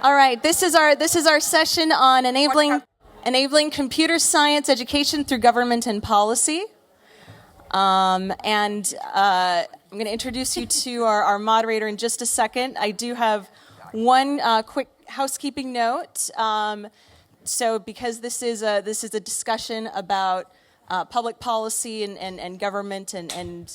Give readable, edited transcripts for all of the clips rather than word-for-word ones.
All right, this is our session on enabling computer science education through government and policy. I'm going to introduce you to our moderator in just a second. I do have one quick housekeeping note. So because this is a discussion about public policy and government and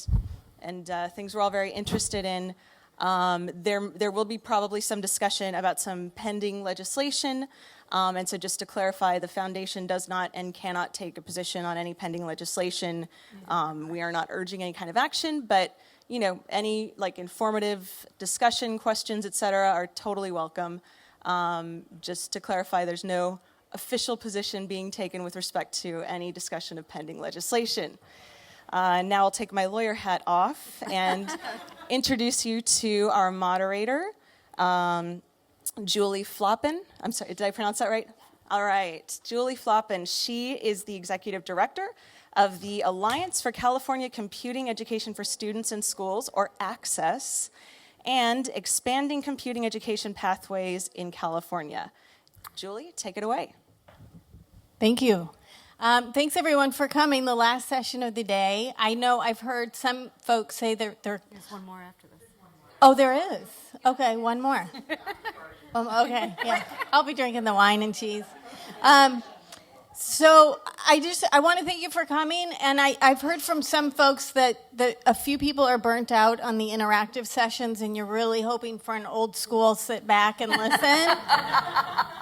things we're all very interested in, there will be probably some discussion about some pending legislation. And so just to clarify, the foundation does not and cannot take a position on any pending legislation. We are not urging any kind of action, but any informative discussion, questions, et cetera, are totally welcome. Just to clarify, there's no official position being taken with respect to any discussion of pending legislation. Now I'll take my lawyer hat off and introduce you to our moderator, Julie Flapan. I'm sorry, did I pronounce that right? All right, Julie Flapan. She is the executive director of the Alliance for California Computing Education for Students in Schools, or ACCESS, and Expanding Computing Education Pathways in California. Julie, take it away. Thank you. Thanks, everyone, for coming, the last session of the day. I know I've heard some folks say there's one more after this. Oh, there is? Okay, one more. Okay, yeah. I'll be drinking the wine and cheese. So I want to thank you for coming, and I've heard from some folks that a few people are burnt out on the interactive sessions, and you're really hoping for an old school sit back and listen.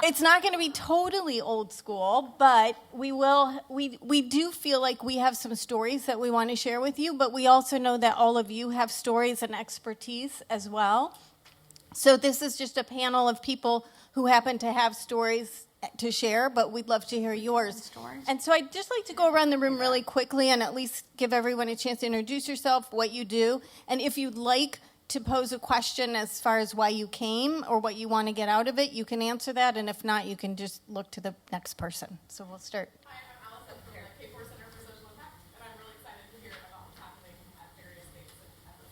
It's not going to be totally old school, but we do feel like we have some stories that we want to share with you, but we also know that all of you have stories and expertise as well. So this is just a panel of people who happen to have stories to share, but we'd love to hear yours. And so I'd just like to go around the room really quickly and at least give everyone a chance to introduce yourself, what you do, and if you'd like to pose a question as far as why you came or what you want to get out of it, you can answer that, and if not, you can just look to the next person. So we'll start. Hi, I'm Allison from the K4 Center for Social Impact, and I'm really excited to hear about what's happening at various states at the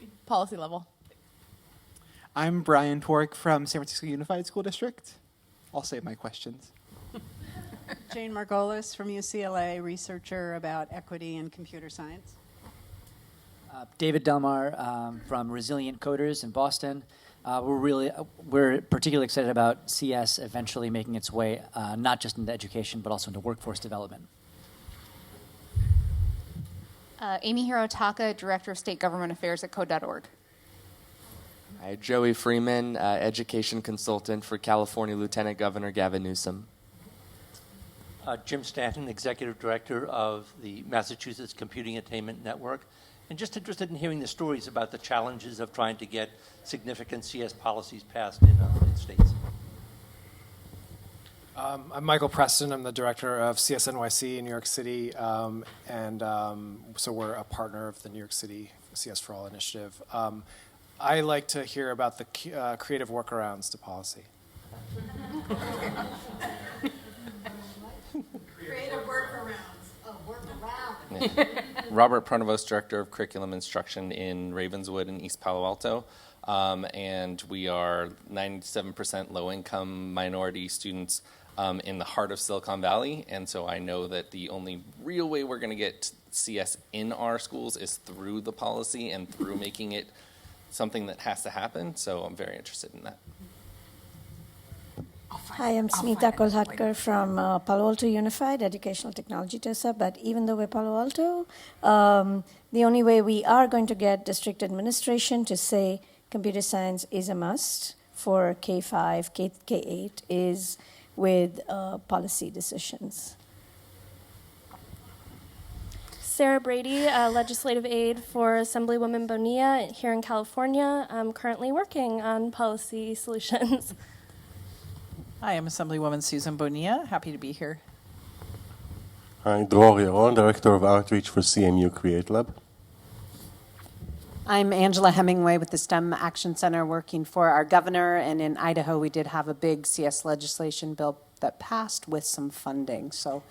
state policy level. I'm Brian Twork from San Francisco Unified School District. I'll save my questions. Jane Margolis from UCLA, researcher about equity and computer science. David Delmar from Resilient Coders in Boston. We're particularly excited about CS eventually making its way not just into education, but also into workforce development. Amy Hirotaka, Director of State Government Affairs at Code.org. Hi, Joey Freeman, education consultant for California Lieutenant Governor Gavin Newsom. Jim Stanton, Executive Director of the Massachusetts Computing Attainment Network, and just interested in hearing the stories about the challenges of trying to get significant CS policies passed in states. I'm Michael Preston. I'm the director of CSNYC in New York City, so we're a partner of the New York City CS for All initiative. I like to hear about the creative workarounds to policy. Creative workarounds. Oh, workaround. Yeah. Robert Pronovost, Director of Curriculum Instruction in Ravenswood in East Palo Alto. And we are 97% low-income minority students in the heart of Silicon Valley. And so I know that the only real way we're going to get CS in our schools is through the policy and through making it something that has to happen, so I'm very interested in that. Hi, I'm Smita Kolhatkar from Palo Alto Unified Educational Technology TESA, but even though we're Palo Alto, the only way we are going to get district administration to say computer science is a must for K-5, K-8 is with policy decisions. Sarah Brady, legislative aide for Assemblywoman Bonilla here in California. I'm currently working on policy solutions. Hi, I'm Assemblywoman Susan Bonilla. Happy to be here. Hi, Dror Yaron, Director of Outreach for CMU Create Lab. I'm Angela Hemingway with the STEM Action Center working for our governor, and in Idaho we did have a big CS legislation bill that passed with some funding, so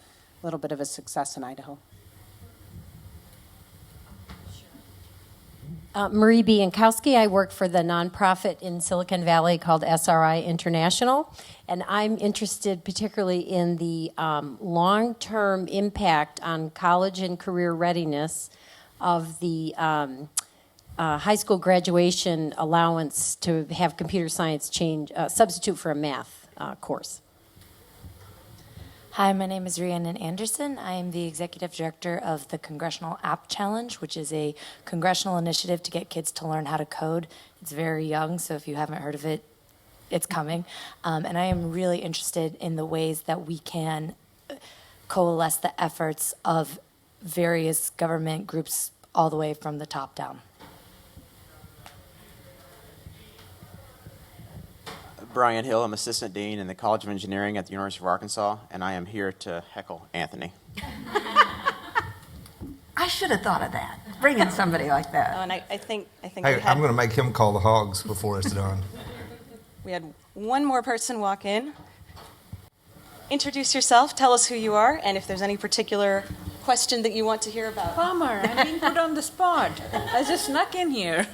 a little bit of a success in Idaho. Marie Biankowski. I work for the nonprofit in Silicon Valley called SRI International, and I'm interested particularly in the long-term impact on college and career readiness of the high school graduation allowance to have computer science change substitute for a math course. Hi, my name is Rhiannon Anderson. I am the Executive Director of the Congressional App Challenge, which is a congressional initiative to get kids to learn how to code. It's very young, so if you haven't heard of it, it's coming. And I am really interested in the ways that we can coalesce the efforts of various government groups all the way from the top down. Brian Hill. I'm Assistant Dean in the College of Engineering at the University of Arkansas, and I am here to heckle Anthony. I should have thought of that, bringing somebody like that. Oh, and I think Hey, I'm going to make him call the hogs before it's done. we had one more person walk in. Introduce yourself, tell us who you are, and if there's any particular question that you want to hear about. Palmer, I'm being put on the spot. I just snuck in here.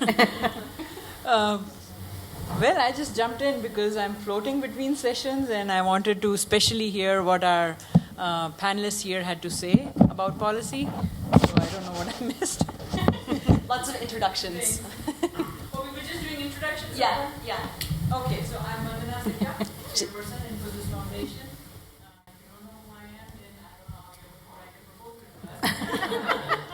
Well, I just jumped in because I'm floating between sessions and I wanted to especially hear what our panelists here had to say about policy. So I don't know what I missed. Lots of introductions. Oh, we were just doing introductions? Yeah. Okay, so I'm Vandana Sikya, chairperson in Infosys Foundation. If you don't know who I am, then I don't know how I can propose to that.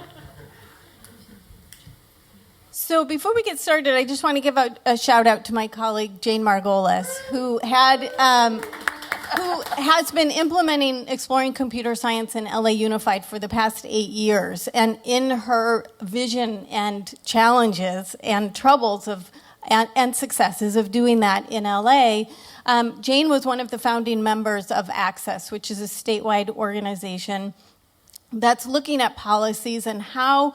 So before we get started, I just want to give a shout out to my colleague Jane Margolis, who has been implementing Exploring Computer Science in LA Unified for the past 8 years. And in her vision and challenges and troubles and successes of doing that in LA, Jane was one of the founding members of Access, which is a statewide organization that's looking at policies and how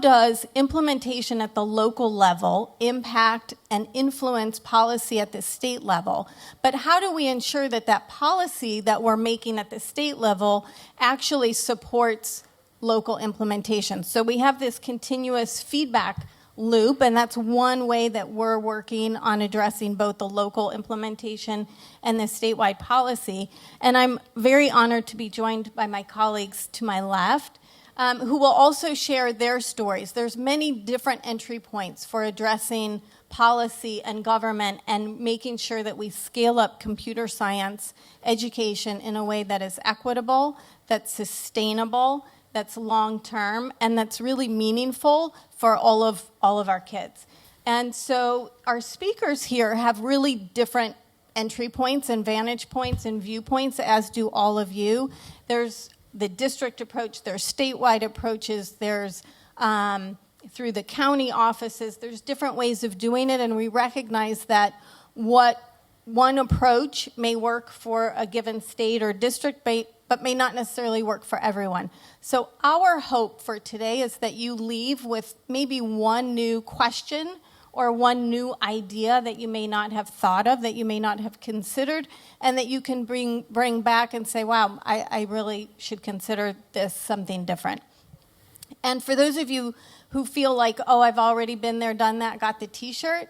does implementation at the local level impact and influence policy at the state level? But how do we ensure that that policy that we're making at the state level actually supports local implementation? So we have this continuous feedback loop, and that's one way that we're working on addressing both the local implementation and the statewide policy. And I'm very honored to be joined by my colleagues to my left, who will also share their stories. There's many different entry points for addressing policy and government and making sure that we scale up computer science education in a way that is equitable, that's sustainable, that's long-term, and that's really meaningful for all of our kids. And so our speakers here have really different entry points and vantage points and viewpoints, as do all of you. There's the district approach, there's statewide approaches, there's through the county offices, there's different ways of doing it, and we recognize that what one approach may work for a given state or district, but may not necessarily work for everyone. So our hope for today is that you leave with maybe one new question or one new idea that you may not have thought of, that you may not have considered, and that you can bring back and say, wow, I really should consider this something different. And for those of you who feel like, oh, I've already been there, done that, got the t-shirt,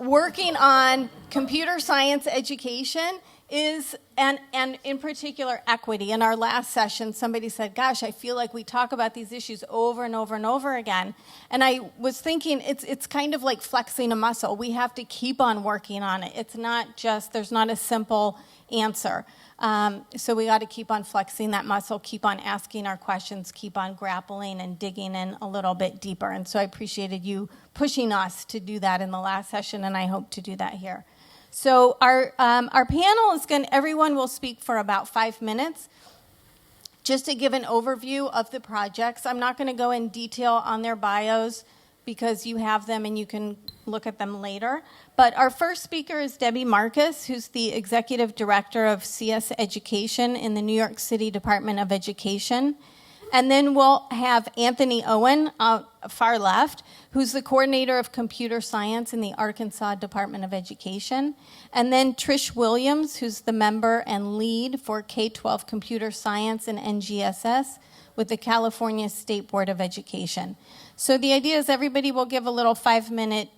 working on computer science education is, and in particular equity. In our last session, somebody said, gosh, I feel like we talk about these issues over and over and over again. And I was thinking it's kind of like flexing a muscle. We have to keep on working on it. It's not just, there's not a simple answer. So we got to keep on flexing that muscle, keep on asking our questions, keep on grappling and digging in a little bit deeper. And so I appreciated you pushing us to do that in the last session, and I hope to do that here. So our panel is everyone will speak for about 5 minutes, just to give an overview of the projects. I'm not going to go in detail on their bios because you have them and you can look at them later. But our first speaker is Debbie Marcus, who's the Executive Director of CS Education in the New York City Department of Education. And then we'll have Anthony Owen, far left, who's the coordinator of computer science in the Arkansas Department of Education. And then Trish Williams, who's the member and lead for K-12 computer science and NGSS with the California State Board of Education. So the idea is everybody will give a little 5-minute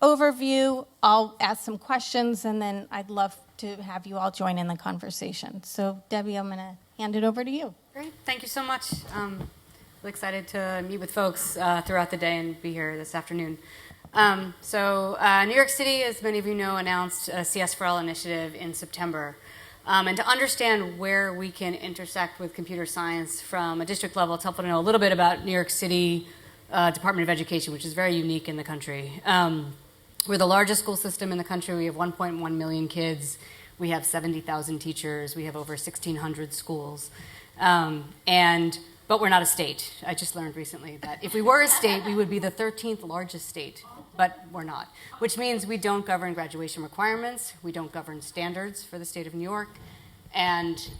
overview. I'll ask some questions, and then I'd love to have you all join in the conversation. So Debbie, I'm going to hand it over to you. Great. Thank you so much. Really excited to meet with folks throughout the day and be here this afternoon. New York City, as many of you know, announced a CS for All initiative in September. And to understand where we can intersect with computer science from a district level, it's helpful to know a little bit about New York City Department of Education, which is very unique in the country. We're the largest school system in the country. We have 1.1 million kids. We have 70,000 teachers. We have over 1,600 schools. But we're not a state. I just learned recently that if we were a state, we would be the 13th largest state, but we're not, which means we don't govern graduation requirements, we don't govern standards for the state of New York, and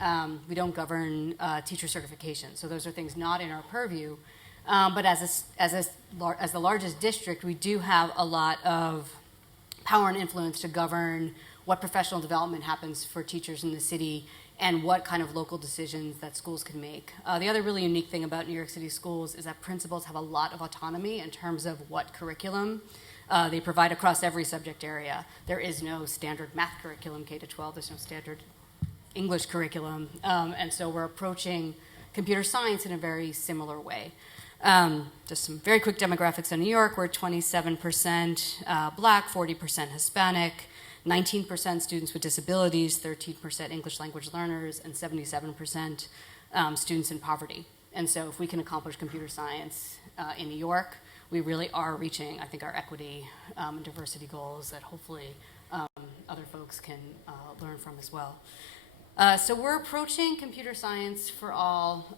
we don't govern teacher certification. So those are things not in our purview. But as the largest district, we do have a lot of power and influence to govern what professional development happens for teachers in the city and what kind of local decisions that schools can make. The other really unique thing about New York City schools is that principals have a lot of autonomy in terms of what curriculum they provide across every subject area. There is no standard math curriculum K-12, there's no standard English curriculum, and so we're approaching computer science in a very similar way. Just some very quick demographics in New York. We're 27% Black, 40% Hispanic, 19% students with disabilities, 13% English language learners, and 77% students in poverty. And so if we can accomplish computer science in New York, we really are reaching, I think, our equity and diversity goals that hopefully other folks can learn from as well. So we're approaching computer science for all,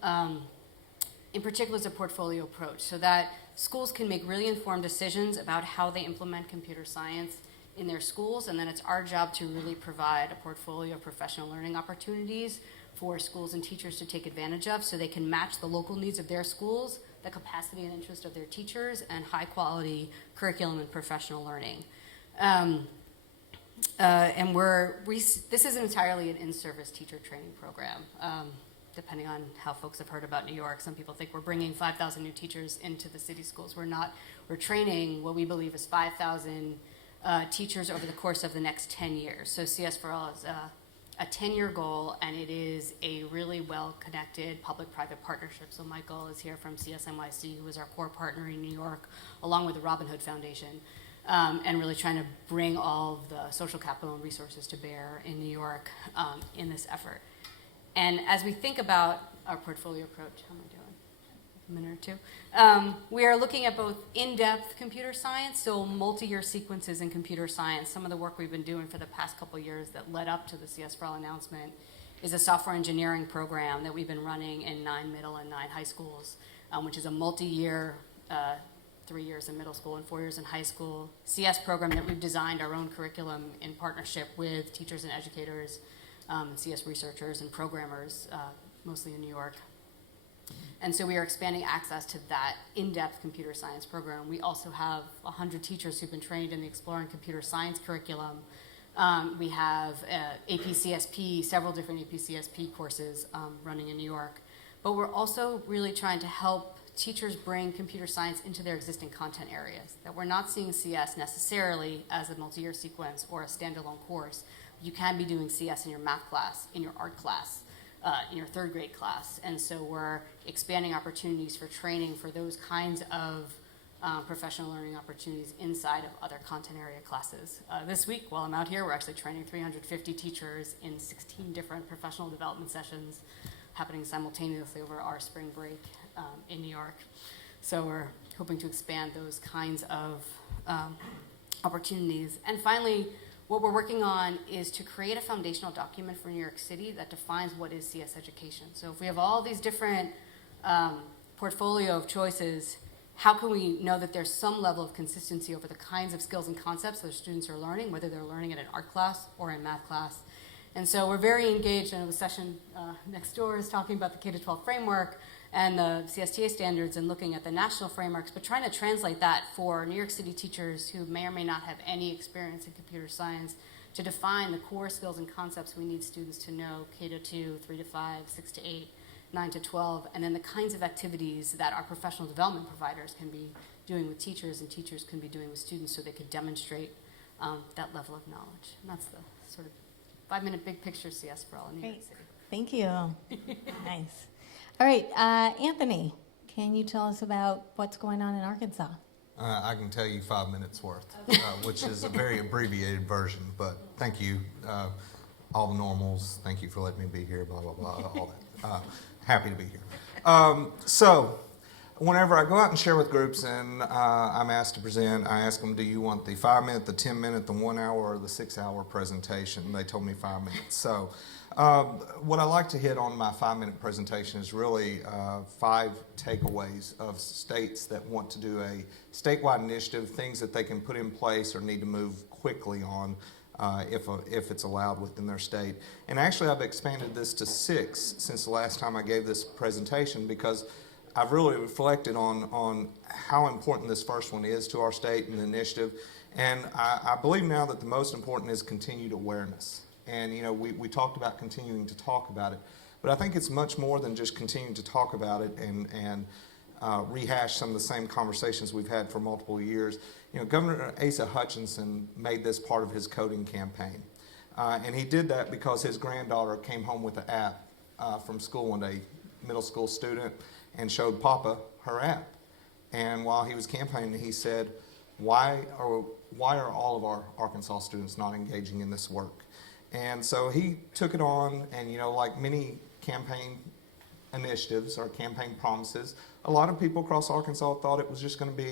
in particular as a portfolio approach, so that schools can make really informed decisions about how they implement computer science in their schools, and then it's our job to really provide a portfolio of professional learning opportunities for schools and teachers to take advantage of so they can match the local needs of their schools, the capacity and interest of their teachers, and high quality curriculum and professional learning. This is entirely an in-service teacher training program. Depending on how folks have heard about New York, some people think we're bringing 5,000 new teachers into the city schools. We're not. We're training what we believe is 5,000 teachers over the course of the next 10 years. So CS for All is a 10-year goal, and it is a really well-connected public-private partnership. So Michael is here from CSNYC, who is our core partner in New York, along with the Robin Hood Foundation, and really trying to bring all of the social capital and resources to bear in New York in this effort. And as we think about our portfolio approach, how am I doing? A minute or two. We are looking at both in-depth computer science, so multi-year sequences in computer science. Some of the work we've been doing for the past couple of years that led up to the CS for All announcement is a software engineering program that we've been running in 9 middle and 9 high schools, which is a multi-year, 3 years in middle school and 4 years in high school CS program that we've designed our own curriculum in partnership with teachers and educators, CS researchers and programmers, mostly in New York. And so we are expanding access to that in-depth computer science program. We also have 100 teachers who've been trained in the Exploring Computer Science curriculum. We have APCSP, several different APCSP courses running in New York. But we're also really trying to help teachers bring computer science into their existing content areas, that we're not seeing CS necessarily as a multi-year sequence or a standalone course. You can be doing CS in your math class, in your art class, in your third grade class. And so we're expanding opportunities for training for those kinds of professional learning opportunities inside of other content area classes. This week, while I'm out here, we're actually training 350 teachers in 16 different professional development sessions happening simultaneously over our spring break in New York. So we're hoping to expand those kinds of opportunities. And finally, what we're working on is to create a foundational document for New York City that defines what is CS education. So if we have all these different portfolio of choices, how can we know that there's some level of consistency over the kinds of skills and concepts that students are learning, whether they're learning it in art class or in math class? And so we're very engaged. I know the session next door is talking about the K-12 framework, and the CSTA standards and looking at the national frameworks, but trying to translate that for New York City teachers who may or may not have any experience in computer science to define the core skills and concepts we need students to know, K to 2, 3 to 5, 6 to 8, 9 to 12, and then the kinds of activities that our professional development providers can be doing with teachers and teachers can be doing with students so they could demonstrate that level of knowledge. And that's the sort of 5-minute big picture CS for all in New York City. Thank you. Nice. All right, Anthony, can you tell us about what's going on in Arkansas? I can tell you 5 minutes worth, which is a very abbreviated version, but thank you, all the normals. Thank you for letting me be here, blah, blah, blah, all that. Happy to be here. So whenever I go out and share with groups and I'm asked to present, I ask them, do you want the 5-minute, the 10-minute, the 1 hour, or the 6-hour presentation? They told me 5 minutes. So what I like to hit on my 5-minute presentation is really 5 takeaways of states that want to do a statewide initiative, things that they can put in place or need to move quickly on if it's allowed within their state. And actually I've expanded this to 6 since the last time I gave this presentation, because I've really reflected on how important this first one is to our state and the initiative. And I believe now that the most important is continued awareness. And, you know, we talked about continuing to talk about it. But I think it's much more than just continuing to talk about it and rehash some of the same conversations we've had for multiple years. You know, Governor Asa Hutchinson made this part of his coding campaign. And he did that because his granddaughter came home with an app from school one day, middle school student, and showed Papa her app. And while he was campaigning, he said, why are all of our Arkansas students not engaging in this work? And so he took it on, and, you know, like many campaign initiatives or campaign promises, a lot of people across Arkansas thought it was just going to be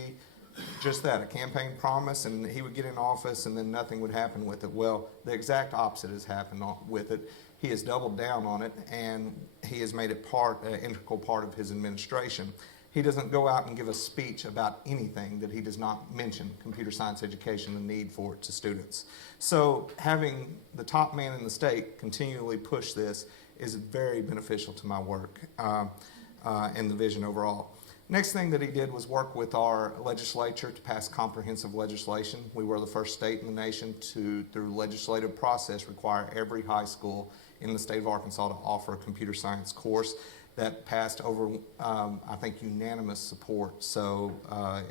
just that, a campaign promise, and he would get in office and then nothing would happen with it. Well, the exact opposite has happened with it. He has doubled down on it, and he has made it an integral part of his administration. He doesn't go out and give a speech about anything that he does not mention computer science education, the need for it to students. So having the top man in the state continually push this is very beneficial to my work and the vision overall. Next thing that he did was work with our legislature to pass comprehensive legislation. We were the first state in the nation to, through legislative process, require every high school in the state of Arkansas to offer a computer science course. That passed over, I think, unanimous support. So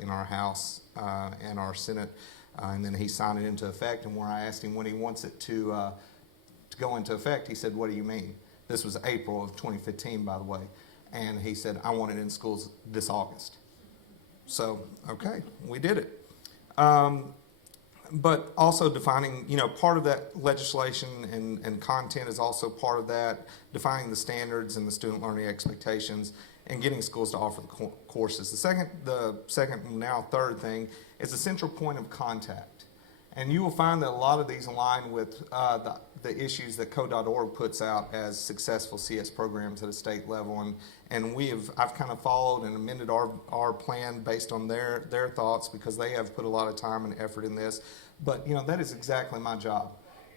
in our House and our Senate, and then he signed it into effect. And when I asked him when he wants it to go into effect, he said, "What do you mean?" This was April of 2015, by the way. And he said, "I want it in schools this August." So, okay, we did it. But also defining, you know, part of that legislation and content is also part of that, defining the standards and the student learning expectations and getting schools to offer the courses. The second, now third thing is the central point of contact. And you will find that a lot of these align with the issues that code.org puts out as successful CS programs at a state level. And I've kind of followed and amended our plan based on their thoughts, because they have put a lot of time and effort in this. But, you know, that is exactly my job,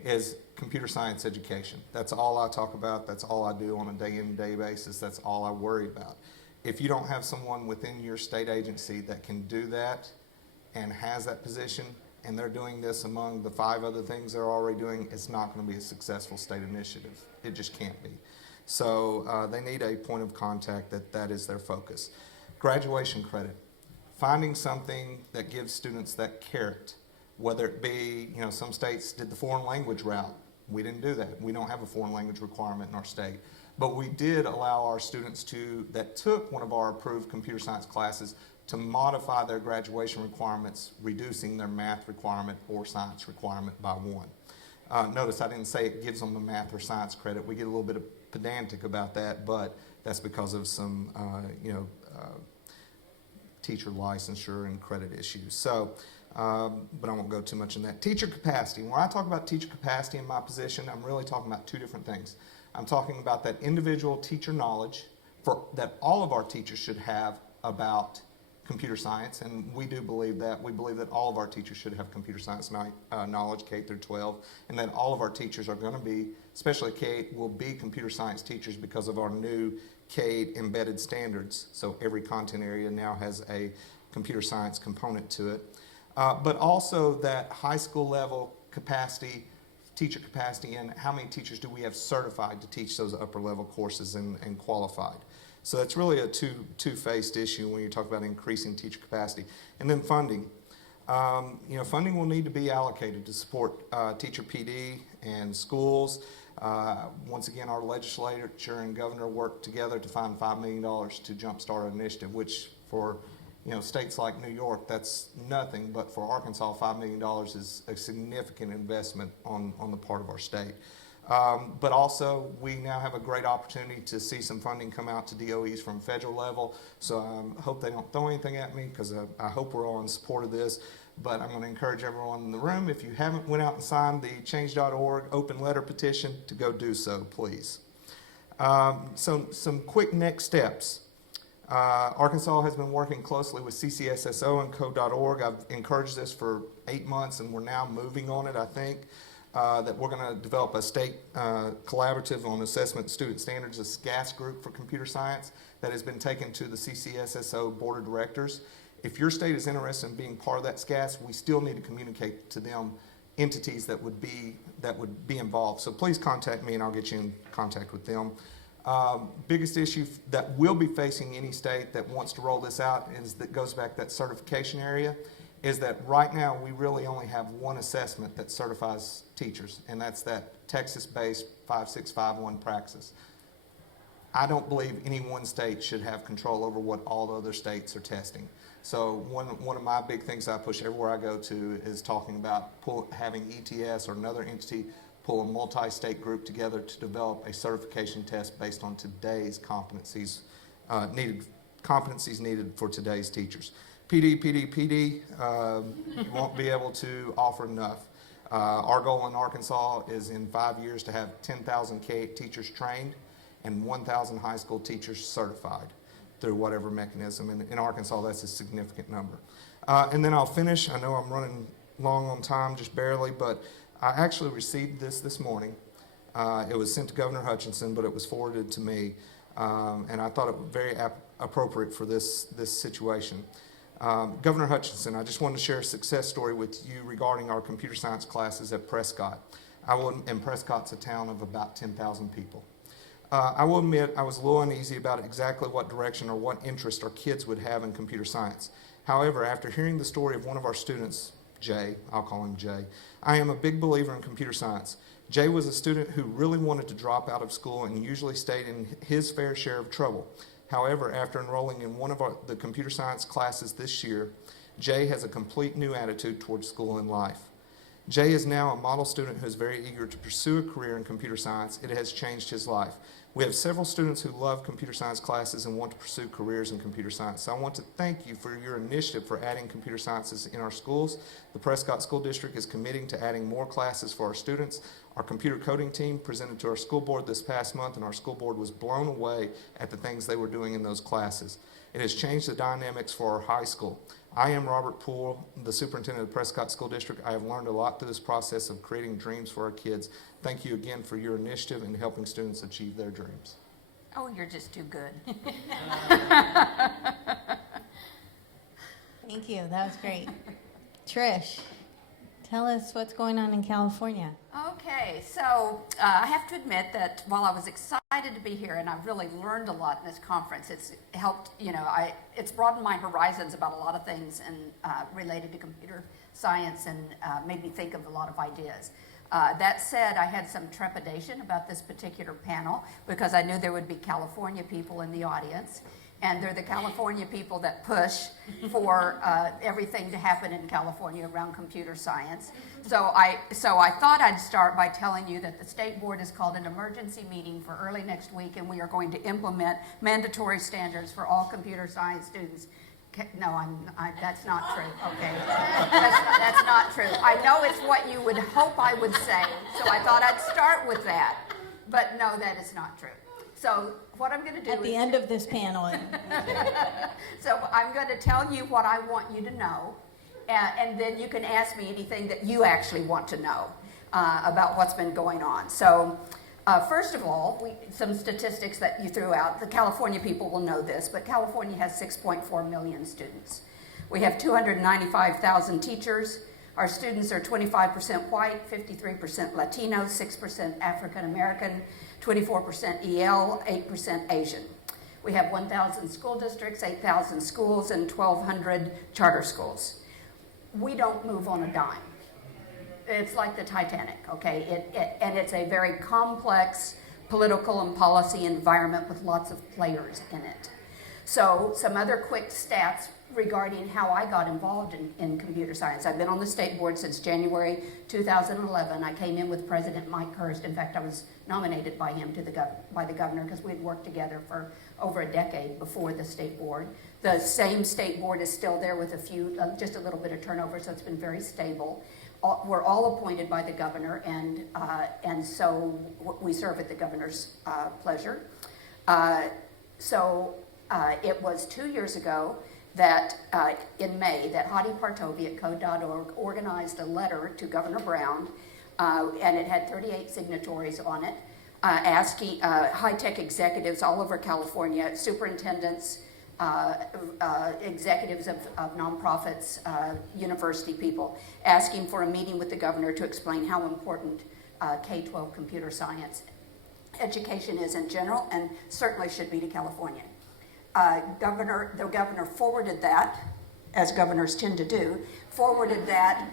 is computer science education. That's all I talk about. That's all I do on a day-in, day basis. That's all I worry about. If you don't have someone within your state agency that can do that and has that position, and they're doing this among the 5 other things they're already doing, it's not going to be a successful state initiative. It just can't be. So they need a point of contact that is their focus. Graduation credit. Finding something that gives students that carrot, whether it be, you know, some states did the foreign language route. We didn't do that. We don't have a foreign language requirement in our state. But we did allow our students that took one of our approved computer science classes to modify their graduation requirements, reducing their math requirement or science requirement by 1. Notice I didn't say it gives them the math or science credit. We get a little bit of pedantic about that, but that's because of some, teacher licensure and credit issues. So, but I won't go too much in that. Teacher capacity. When I talk about teacher capacity in my position, I'm really talking about 2 different things. I'm talking about that individual teacher knowledge that all of our teachers should have about computer science, and we do believe that. We believe that all of our teachers should have computer science knowledge, K through 12, and that all of our teachers are going to be, especially K-8, will be computer science teachers because of our new K-8 embedded standards. So every content area now has a computer science component to it. But also that high school level capacity, teacher capacity, and how many teachers do we have certified to teach those upper level courses and qualified. So that's really a two-faced issue when you talk about increasing teacher capacity. And then funding. Funding will need to be allocated to support teacher PD and schools. Once again, our legislature and governor worked together to find $5 million to jumpstart an initiative, which for states like New York, that's nothing, but for Arkansas, $5 million is a significant investment on the part of our state. But also, we now have a great opportunity to see some funding come out to DOEs from federal level. So I hope they don't throw anything at me, because I hope we're all in support of this. But I'm going to encourage everyone in the room, if you haven't went out and signed the change.org open letter petition, to go do so, please. So some quick next steps. Arkansas has been working closely with CCSSO and code.org. I've encouraged this for 8 months, and we're now moving on it, I think. That we're going to develop a state collaborative on assessment student standards, a SCAS group for computer science that has been taken to the CCSSO board of directors. If your state is interested in being part of that SCAS, we still need to communicate to them entities that would be involved. So please contact me and I'll get you in contact with them. Biggest issue that we'll be facing any state that wants to roll this out is that goes back to that certification area, is that right now we really only have one assessment that certifies teachers, and that's that Texas-based 5651 praxis. I don't believe any one state should have control over what all the other states are testing. So one of my big things I push everywhere I go to is talking about having ETS or another entity pull a multi-state group together to develop a certification test based on today's competencies needed for today's teachers. PD, you won't be able to offer enough. Our goal in Arkansas is in 5 years to have 10,000 K-8 teachers trained and 1,000 high school teachers certified through whatever mechanism. And in Arkansas, that's a significant number. And then I'll finish. I know I'm running long on time, just barely, but I actually received this morning. It was sent to Governor Hutchinson, but it was forwarded to me, and I thought it was very appropriate for this situation. Governor Hutchinson, I just wanted to share a success story with you regarding our computer science classes at Prescott. And Prescott's a town of about 10,000 people. I will admit I was a little uneasy about exactly what direction or what interest our kids would have in computer science. However, after hearing the story of one of our students, Jay, I'll call him Jay, I am a big believer in computer science. Jay was a student who really wanted to drop out of school and usually stayed in his fair share of trouble. However, after enrolling in one of the computer science classes this year, Jay has a complete new attitude towards school and life. Jay is now a model student who is very eager to pursue a career in computer science. It has changed his life. We have several students who love computer science classes and want to pursue careers in computer science. So I want to thank you for your initiative for adding computer sciences in our schools. The Prescott School District is committing to adding more classes for our students. Our computer coding team presented to our school board this past month, and our school board was blown away at the things they were doing in those classes. It has changed the dynamics for our high school. I am Robert Poole, the superintendent of the Prescott School District. I have learned a lot through this process of creating dreams for our kids. Thank you again for your initiative in helping students achieve their dreams. Oh, you're just too good. Thank you. That was great. Trish, tell us what's going on in California. Okay, so I have to admit that while I was excited to be here, and I've really learned a lot in this conference, it's helped, it's broadened my horizons about a lot of things and related to computer science and made me think of a lot of ideas. That said, I had some trepidation about this particular panel because I knew there would be California people in the audience, and they're the California people that push for everything to happen in California around computer science. So I thought I'd start by telling you that the state board has called an emergency meeting for early next week, and we are going to implement mandatory standards for all computer science students. No, that's not true, okay? That's not true. I know it's what you would hope I would say, so I thought I'd start with that. But no, that is not true. So what I'm going to do At the end of this panel. So I'm going to tell you what I want you to know, and then you can ask me anything that you actually want to know about what's been going on. So first of all, some statistics that you threw out. The California people will know this, but California has 6.4 million students. We have 295,000 teachers. Our students are 25% white, 53% Latino, 6% African American, 24% EL, 8% Asian. We have 1,000 school districts, 8,000 schools, and 1,200 charter schools. We don't move on a dime. It's like the Titanic, okay? And it's a very complex political and policy environment with lots of players in it. So some other quick stats regarding how I got involved in computer science. I've been on the state board since January 2011. I came in with President Mike Hurst. In fact, I was nominated by him by the governor because we'd worked together for over a decade before the state board. The same state board is still there with just a little bit of turnover, so it's been very stable. We're all appointed by the governor, and so we serve at the governor's pleasure. It was 2 years ago that in May that Hadi Partovi at Code.org organized a letter to Governor Brown, and it had 38 signatories on it, asking high-tech executives all over California, superintendents, executives of nonprofits, university people, asking for a meeting with the governor to explain how important K-12 computer science education is in general, and certainly should be to California. The governor forwarded that, as governors tend to do, forwarded that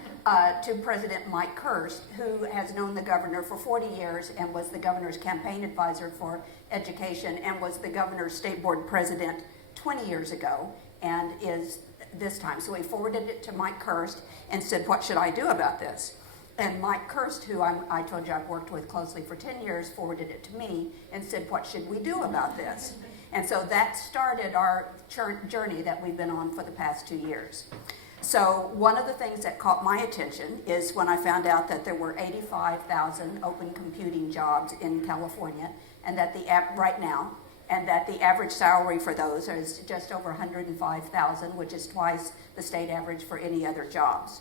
to President Mike Hurst, who has known the governor for 40 years and was the governor's campaign advisor for education and was the governor's state board president 20 years ago and is this time. So he forwarded it to Mike Hurst and said, what should I do about this? And Mike Hurst, who I told you I've worked with closely for 10 years, forwarded it to me and said, what should we do about this? And so that started our journey that we've been on for the past 2 years. So one of the things that caught my attention is when I found out that there were 85,000 open computing jobs in California, and that right now, and that the average salary for those is just over $105,000, which is twice the state average for any other jobs.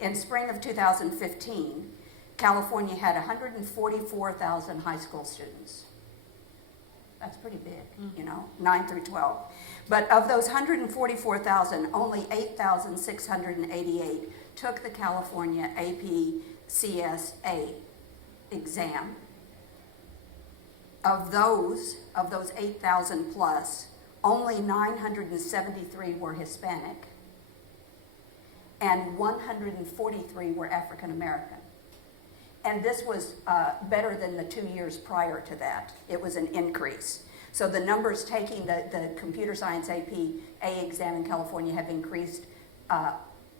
In spring of 2015, California had 144,000 high school students. That's pretty big, 9 through 12. But of those 144,000, only 8,688 took the California AP CSA exam. Of those 8,000 plus, only 973 were Hispanic, and 143 were African American. And this was better than the 2 years prior to that. It was an increase. So the numbers taking the computer science AP A exam in California have increased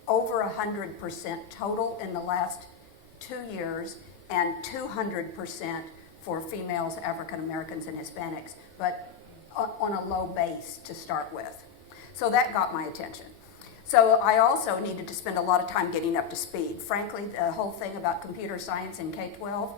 over 100% total in the last 2 years, and 200% for females, African Americans, and Hispanics, but on a low base to start with. So that got my attention. So I also needed to spend a lot of time getting up to speed. Frankly, the whole thing about computer science in K-12,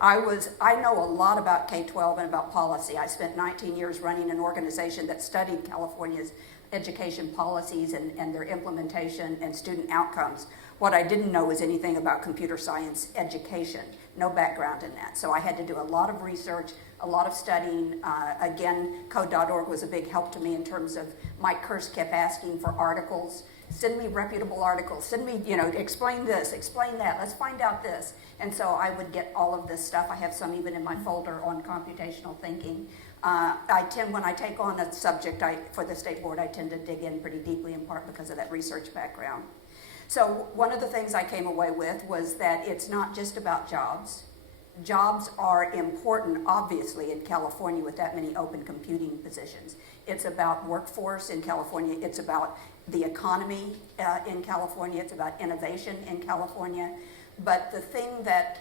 I know a lot about K-12 and about policy. I spent 19 years running an organization that studied California's education policies and their implementation and student outcomes. What I didn't know was anything about computer science education, no background in that. So I had to do a lot of research, a lot of studying. Again, Code.org was a big help to me in terms of Mike Hurst kept asking for articles. Send me reputable articles. Send me, explain this, explain that. Let's find out this. And so I would get all of this stuff. I have some even in my folder on computational thinking. When I take on a subject for the state board, I tend to dig in pretty deeply, in part because of that research background. So one of the things I came away with was that it's not just about jobs. Jobs are important, obviously, in California with that many open computing positions. It's about workforce in California. It's about the economy in California. It's about innovation in California. But the thing that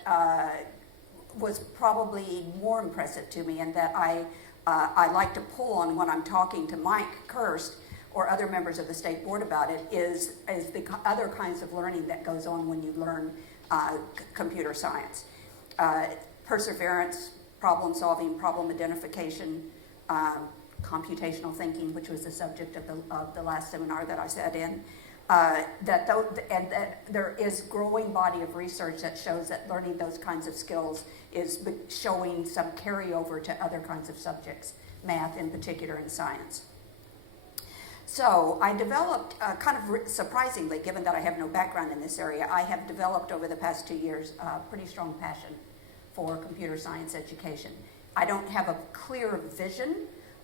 was probably more impressive to me, and that I like to pull on when I'm talking to Mike Hurst or other members of the state board about it, is the other kinds of learning that goes on when you learn computer science. Perseverance, problem solving, problem identification, computational thinking, which was the subject of the last seminar that I sat in. That there is growing body of research that shows that learning those kinds of skills is showing some carryover to other kinds of subjects, math in particular and science. So I developed, surprisingly, given that I have no background in this area, I have developed over the past 2 years a pretty strong passion for computer science education. I don't have a clear vision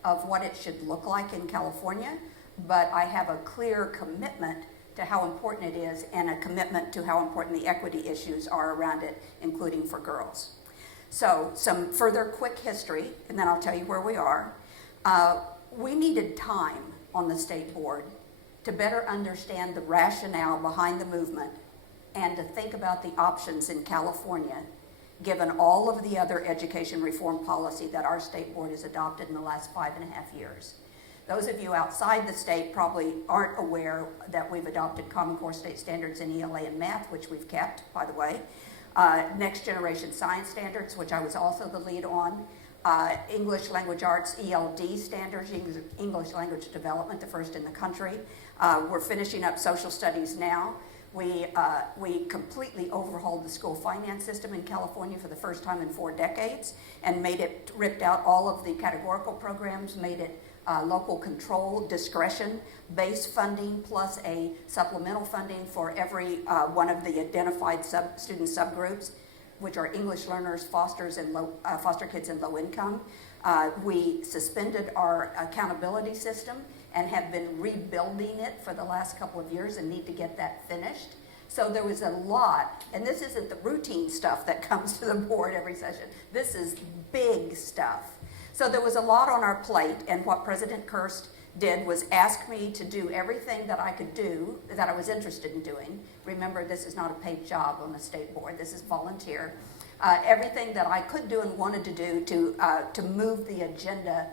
of what it should look like in California, but I have a clear commitment to how important it is and a commitment to how important the equity issues are around it, including for girls. So some further quick history, and then I'll tell you where we are. We needed time on the state board to better understand the rationale behind the movement and to think about the options in California, given all of the other education reform policy that our state board has adopted in the last 5.5 years. Those of you outside the state probably aren't aware that we've adopted Common Core state standards in ELA and math, which we've kept, by the way. Next generation science standards, which I was also the lead on. English language arts ELD standards, English language development, the first in the country. We're finishing up social studies now. We completely overhauled the school finance system in California for the first time in 4 decades and ripped out all of the categorical programs, made it local control, discretion, base funding, plus a supplemental funding for every one of the identified student subgroups, which are English learners, foster kids and low income. We suspended our accountability system and have been rebuilding it for the last couple of years and need to get that finished. So there was a lot, and this isn't the routine stuff that comes to the board every session. This is big stuff. So there was a lot on our plate, and what President Kirst did was ask me to do everything that I could do, that I was interested in doing. Remember, this is not a paid job on the state board. This is volunteer. Everything that I could do and wanted to do to move the agenda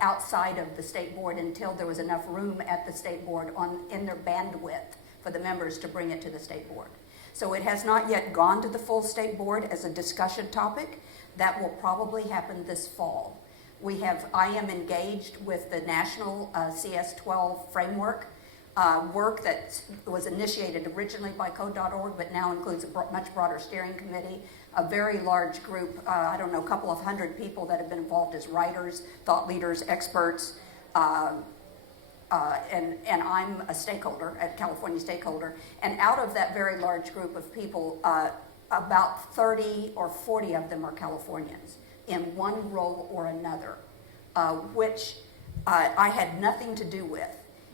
outside of the state board until there was enough room at the state board in their bandwidth for the members to bring it to the state board. So it has not yet gone to the full state board as a discussion topic. That will probably happen this fall. I am engaged with the national CS12 framework work that was initiated originally by Code.org, but now includes a much broader steering committee, a very large group, a couple of hundred people that have been involved as writers, thought leaders, experts, and I'm a stakeholder, a California stakeholder. And out of that very large group of people, about 30 or 40 of them are Californians in one role or another, which I had nothing to do with,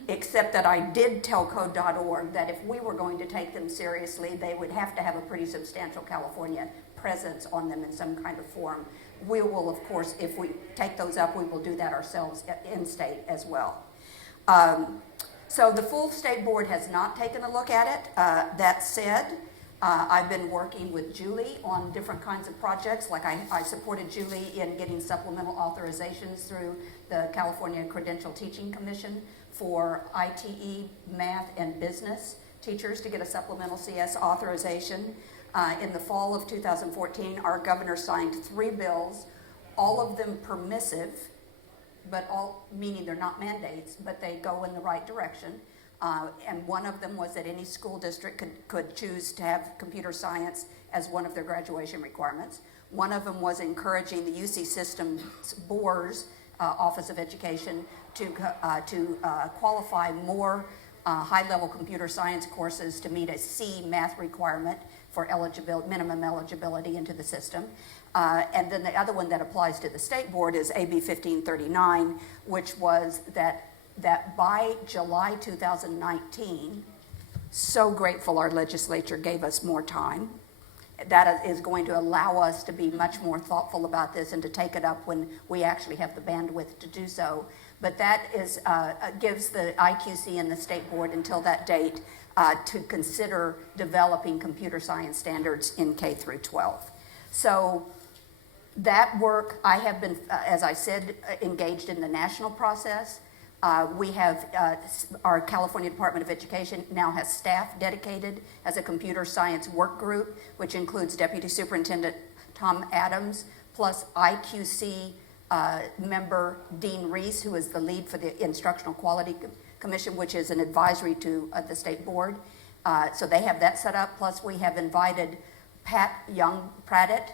except that I did tell Code.org that if we were going to take them seriously, they would have to have a pretty substantial California presence on them in some kind of form. We will, of course, if we take those up, we will do that ourselves in state as well. So the full state board has not taken a look at it. That said, I've been working with Julie on different kinds of projects. Like I supported Julie in getting supplemental authorizations through the California Credential Teaching Commission for ITE, math, and business teachers to get a supplemental CS authorization. In the fall of 2014, our governor signed 3 bills, all of them permissive, but all meaning they're not mandates, but they go in the right direction. And one of them was that any school district could choose to have computer science as one of their graduation requirements. One of them was encouraging the UC Systems BOR's Office of Education to qualify more high-level computer science courses to meet a C math requirement for minimum eligibility into the system. And then the other one that applies to the state board is AB 1539, which was that by July 2019, so grateful our legislature gave us more time. That is going to allow us to be much more thoughtful about this and to take it up when we actually have the bandwidth to do so. But that gives the IQC and the state board until that date to consider developing computer science standards in K through 12. So that work, I have been, as I said, engaged in the national process. We have our California Department of Education now has staff dedicated as a computer science work group, which includes Deputy Superintendent Tom Adams, plus IQC member Dean Reese, who is the lead for the Instructional Quality Commission, which is an advisory to the state board. So they have that set up. Plus, we have invited Pat Young-Pradett,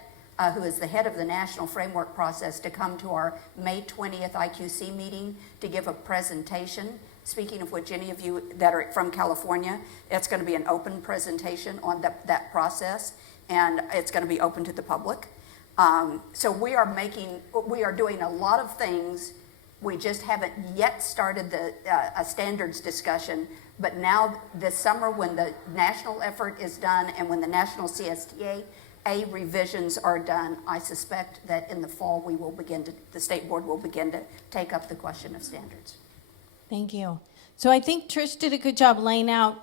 who is the head of the National Framework Process, to come to our May 20th IQC meeting to give a presentation. Speaking of which, any of you that are from California, it's going to be an open presentation on that process, and it's going to be open to the public. So we are doing a lot of things. We just haven't yet started a standards discussion, but now this summer, when the national effort is done and when the national CSTA revisions are done, I suspect that in the fall the state board will begin to take up the question of standards. Thank you. So I think Trish did a good job laying out.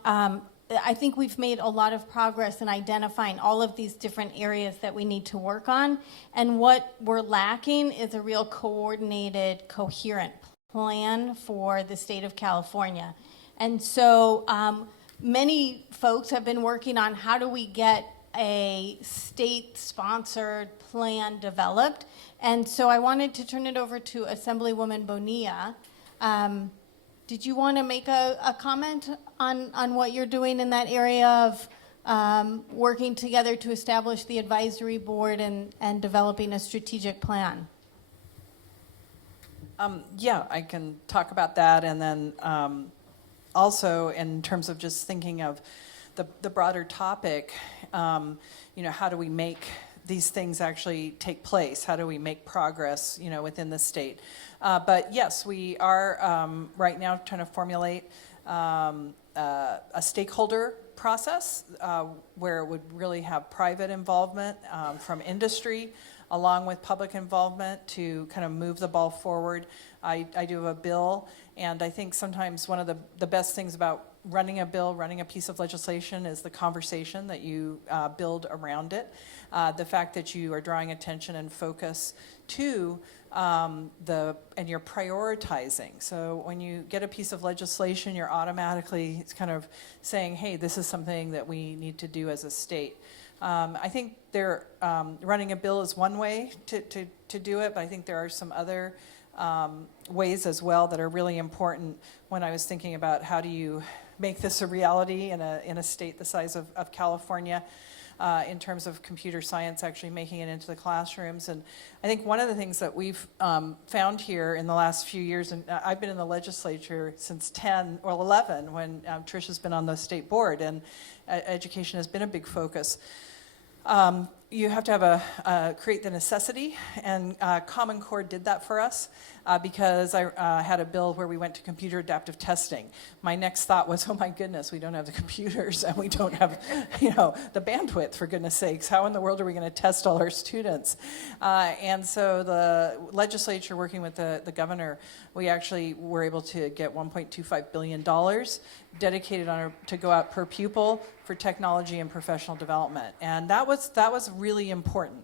I think we've made a lot of progress in identifying all of these different areas that we need to work on. And what we're lacking is a real coordinated, coherent plan for the state of California. And so many folks have been working on how do we get a state-sponsored plan developed. And so I wanted to turn it over to Assemblywoman Bonilla. Did you want to make a comment on what you're doing in that area of working together to establish the advisory board and developing a strategic plan? Yeah, I can talk about that. And then also in terms of just thinking of the broader topic, how do we make these things actually take place? How do we make progress, within the state? But yes, we are right now trying to formulate a stakeholder process where it would really have private involvement from industry along with public involvement to kind of move the ball forward. I do have a bill, and I think sometimes one of the best things about running a bill, running a piece of legislation, is the conversation that you build around it. The fact that you are drawing attention and focus to and you're prioritizing. So when you get a piece of legislation, you're automatically kind of saying, hey, this is something that we need to do as a state. I think running a bill is one way to do it, but I think there are some other ways as well that are really important when I was thinking about how do you make this a reality in a state the size of California. In terms of computer science actually making it into the classrooms. And I think one of the things that we've found here in the last few years, and I've been in the legislature since 11 when Trish has been on the state board, and education has been a big focus. You have to have create the necessity, and Common Core did that for us because I had a bill where we went to computer adaptive testing. My next thought was, oh my goodness, we don't have the computers and we don't have, the bandwidth, for goodness sakes. How in the world are we going to test all our students? And so the legislature, working with the governor, we actually were able to get $1.25 billion dedicated to go out per pupil for technology and professional development. And that was really important.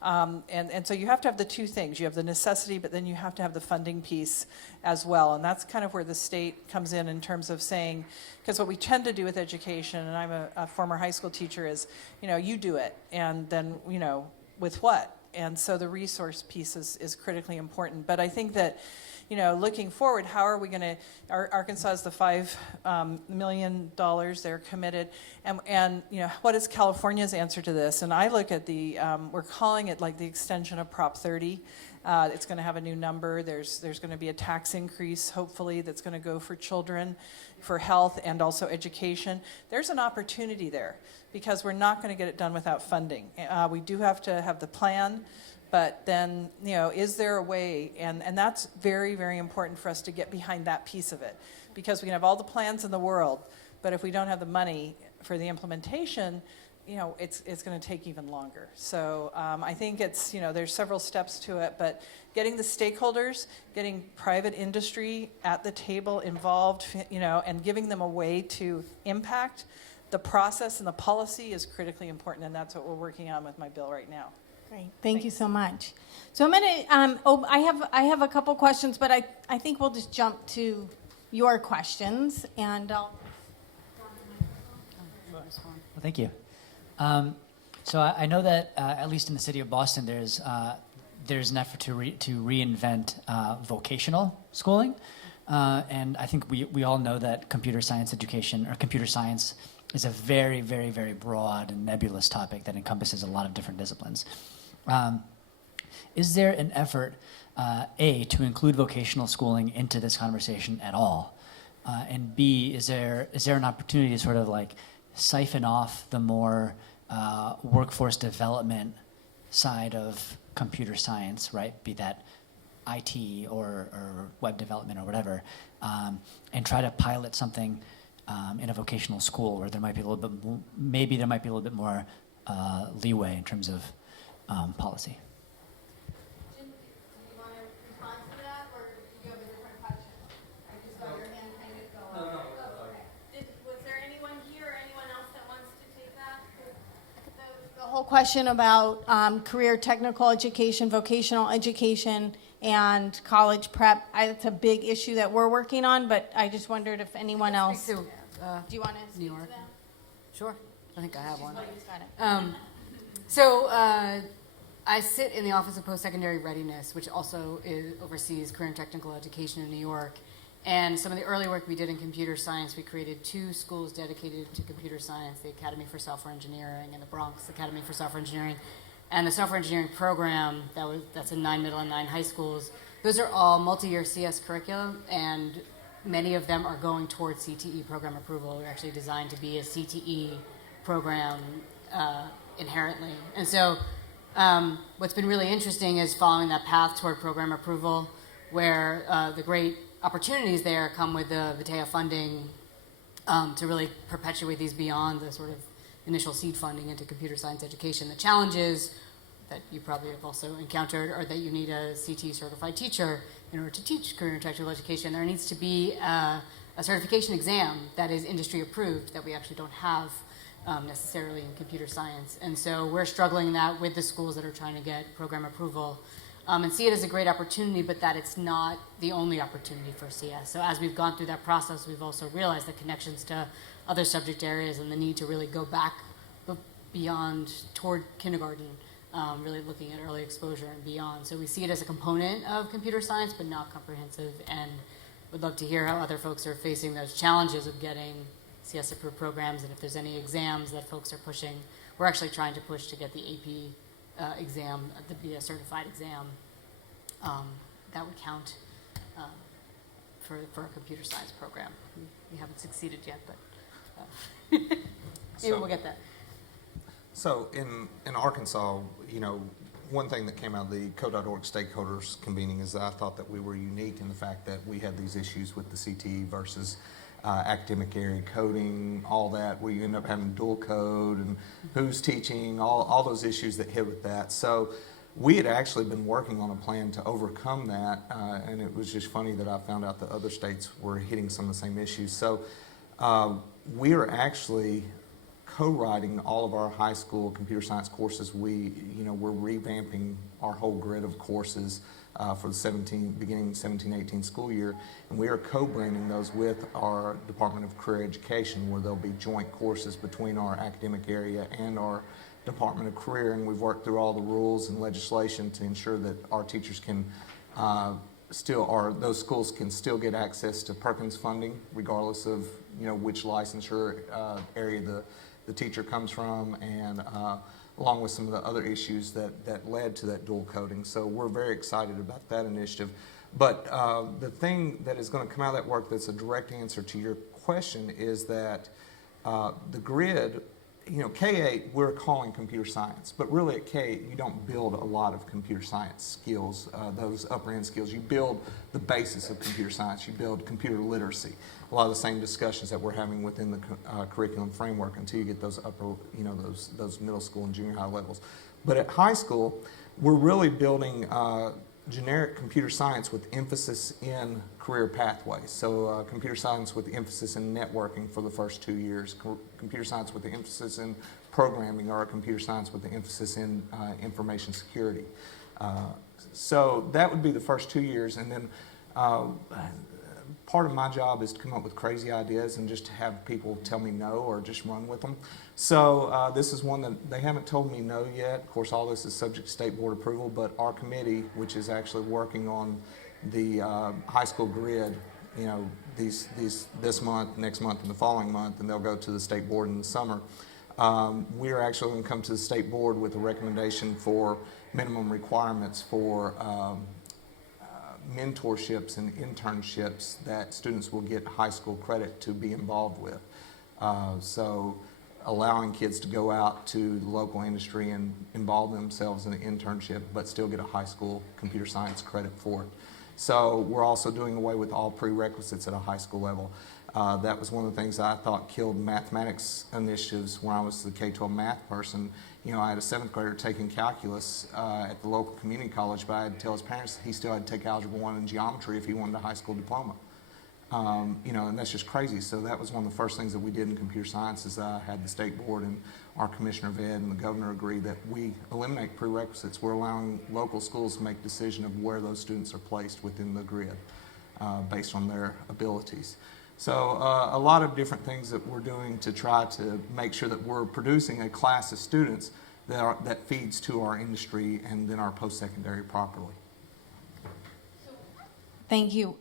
And so you have to have the two things. You have the necessity, but then you have to have the funding piece as well. And that's kind of where the state comes in terms of saying, because what we tend to do with education, and I'm a former high school teacher, is, you do it, and then, with what? And so the resource piece is critically important. But I think that, looking forward, how are we going to, Arkansas is the $5 million they're committed, and what is California's answer to this? And I look at we're calling it like the extension of Prop 30. It's going to have a new number. There's going to be a tax increase, hopefully, that's going to go for children, for health, and also education. There's an opportunity there because we're not going to get it done without funding. We do have to have the plan. But then, is there a way, and that's very, very important for us to get behind that piece of it, because we can have all the plans in the world, but if we don't have the money for the implementation, it's going to take even longer. So I think it's, there's several steps to it, but getting the stakeholders, getting private industry at the table involved, and giving them a way to impact the process and the policy is critically important, and that's what we're working on with my bill right now. Great. Thank you so much. So I'm going to, I have a couple questions, but I think we'll just jump to your questions, and I'll. Well, thank you. So I know that at least in the city of Boston, there's there's an effort to reinvent vocational schooling. And I think we all know that computer science education, or computer science, is a very, very, very broad and nebulous topic that encompasses a lot of different disciplines. Is there an effort, A, to include vocational schooling into this conversation at all? And B, is there an opportunity to sort of like siphon off the more workforce development side of computer science, right? Be that IT or web development or whatever, and try to pilot something in a vocational school where there might be a little bit more, maybe there might be a little bit more leeway in terms of policy. Jim, do you want to respond to that, or do you have a different question? I just saw your hand kind of go up. Oh, okay. Was there anyone here or anyone else that wants to take that? The whole question about career technical education, vocational education, and college prep, it's a big issue that we're working on, but I just wondered if anyone else... Do you want to New York? Sure. I think I have one. I sit in the Office of Post-Secondary Readiness, which also oversees career and technical education in New York. And some of the early work we did in computer science, we created 2 schools dedicated to computer science, the Academy for Software Engineering and the Bronx Academy for Software Engineering. And the software engineering program, that's in 9 middle and 9 high schools, those are all multi-year CS curriculum, and many of them are going towards CTE program approval. They're actually designed to be a CTE program inherently. And so what's been really interesting is following that path toward program approval, where the great opportunities there come with the VITEA funding to really perpetuate these beyond the sort of initial seed funding into computer science education. The challenges that you probably have also encountered are that you need a CT certified teacher in order to teach career and technical education. There needs to be a certification exam that is industry approved that we actually don't have necessarily in computer science. And so we're struggling that with the schools that are trying to get program approval and see it as a great opportunity, but that it's not the only opportunity for CS. So as we've gone through that process, we've also realized the connections to other subject areas and the need to really go back beyond toward kindergarten, really looking at early exposure and beyond. So we see it as a component of computer science, but not comprehensive, and would love to hear how other folks are facing those challenges of getting CS approved programs, and if there's any exams that folks are pushing. We're actually trying to push to get the AP exam to be a certified exam that would count for a computer science program. We haven't succeeded yet, but maybe we'll get that. So in Arkansas, one thing that came out of the Code.org stakeholders convening is that I thought that we were unique in the fact that we had these issues with the CTE versus academic area coding, all that, where you end up having dual code and who's teaching, all those issues that hit with that. So we had actually been working on a plan to overcome that, and it was just funny that I found out that other states were hitting some of the same issues. So we are actually co-writing all of our high school computer science courses. We're revamping our whole grid of courses for the beginning 17-18 school year, and we are co-branding those with our Department of Career Education, where there'll be joint courses between our academic area and our Department of Career, and we've worked through all the rules and legislation to ensure that our teachers can those schools can still get access to Perkins funding, regardless of which licensure area the teacher comes from, and along with some of the other issues that led to that dual coding. So we're very excited about that initiative. But the thing that is going to come out of that work that's a direct answer to your question is that the grid, K-8, we're calling computer science, but really at K-8, you don't build a lot of computer science skills, those upper end skills. You build the basis of computer science. You build computer literacy. A lot of the same discussions that we're having within the curriculum framework until you get those upper, those middle school and junior high levels. But at high school, we're really building generic computer science with emphasis in career pathways. So computer science with the emphasis in networking for the first 2 years, computer science with the emphasis in programming, or computer science with the emphasis in information security. So that would be the first 2 years, and then part of my job is to come up with crazy ideas and just to have people tell me no or just run with them. So this is one that they haven't told me no yet. Of course, all this is subject to state board approval, but our committee, which is actually working on the high school grid, you know, this month, next month, and the following month, and they'll go to the state board in the summer. We are actually going to come to the state board with a recommendation for minimum requirements for mentorships and internships that students will get high school credit to be involved with. So allowing kids to go out to the local industry and involve themselves in an internship, but still get a high school computer science credit for it. So we're also doing away with all prerequisites at a high school level. That was one of the things that I thought killed mathematics initiatives when I was the K-12 math person. You know, I had a 7th grader taking calculus at the local community college, but I had to tell his parents he still had to take Algebra 1 and geometry if he wanted a high school diploma. You know, and that's just crazy. So that was one of the first things that we did in computer science is I had the state board and our commissioner of ed and the governor agree that we eliminate prerequisites. We're allowing local schools to make a decision of where those students are placed within the grid based on their abilities. So a lot of different things that we're doing to try to make sure that we're producing a class of students that feeds to our industry and then our post-secondary properly. Thank you.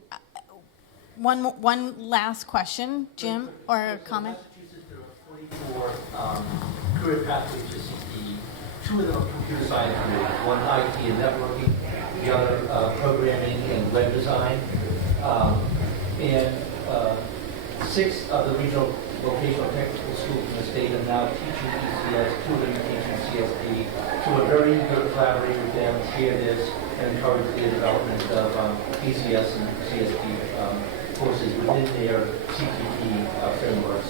One last question, Jim, or a comment? Massachusetts, there are 44 career pathways to CTE. 2 of them are computer science related. One IT and networking, the other programming and web design. And 6 of the regional vocational technical schools in the state are now teaching ECS, 2 of them are teaching CSP. So we're very eager to collaborate with them, share this, and encourage the development of ECS and CSP courses within their CTE frameworks.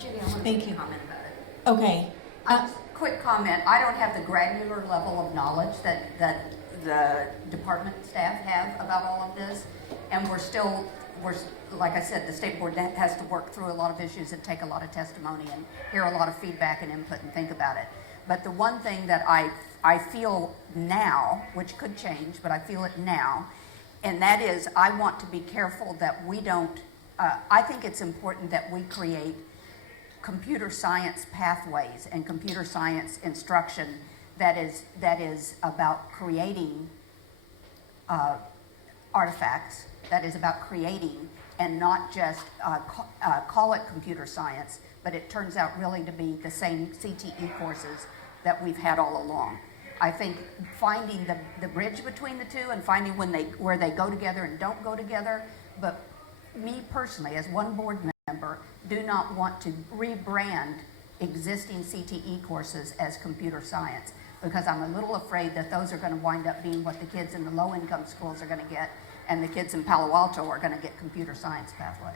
Judy, I want to Thank make a you. comment about it. Okay. Quick comment. I don't have the granular level of knowledge that the department staff have about all of this, and we're like I said, the state board has to work through a lot of issues and take a lot of testimony and hear a lot of feedback and input and think about it. But the one thing that I feel now, which could change, but I feel it now, and that is I want to be careful that we don't, I think it's important that we create computer science pathways and computer science instruction that is about creating artifacts, that is about creating and not just call it computer science, but it turns out really to be the same CTE courses that we've had all along. I think finding the bridge between the two and finding where they go together and don't go together, but me personally, as one board member, do not want to rebrand existing CTE courses as computer science because I'm a little afraid that those are going to wind up being what the kids in the low-income schools are going to get and the kids in Palo Alto are going to get computer science pathways.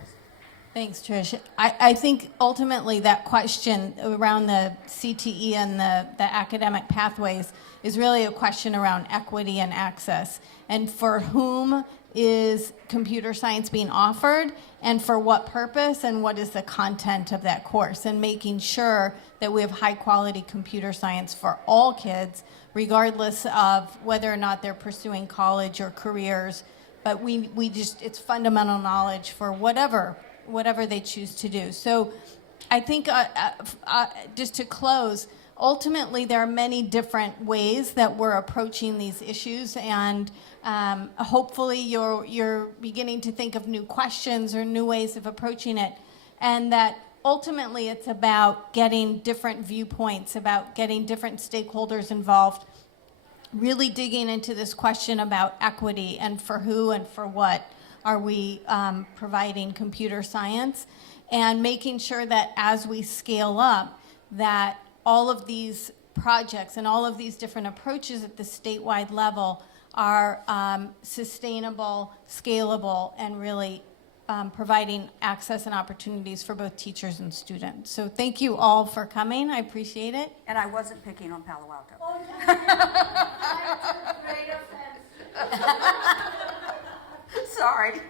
Thanks, Trish. I think ultimately that question around the CTE and the academic pathways is really a question around equity and access, and for whom is computer science being offered, and for what purpose, and what is the content of that course, and making sure that we have high-quality computer science for all kids, regardless of whether or not they're pursuing college or careers. But we just, it's fundamental knowledge for whatever they choose to do. So I think just to close, ultimately there are many different ways that we're approaching these issues, and hopefully you're beginning to think of new questions or new ways of approaching it, and that ultimately it's about getting different viewpoints, about getting different stakeholders involved, really digging into this question about equity and for who and for what are we providing computer science, and making sure that as we scale up, that all of these projects and all of these different approaches at the statewide level are sustainable, scalable, and really providing access and opportunities for both teachers and students. So thank you all for coming. I appreciate it. And I wasn't picking on Palo Alto. I took great offense. Sorry.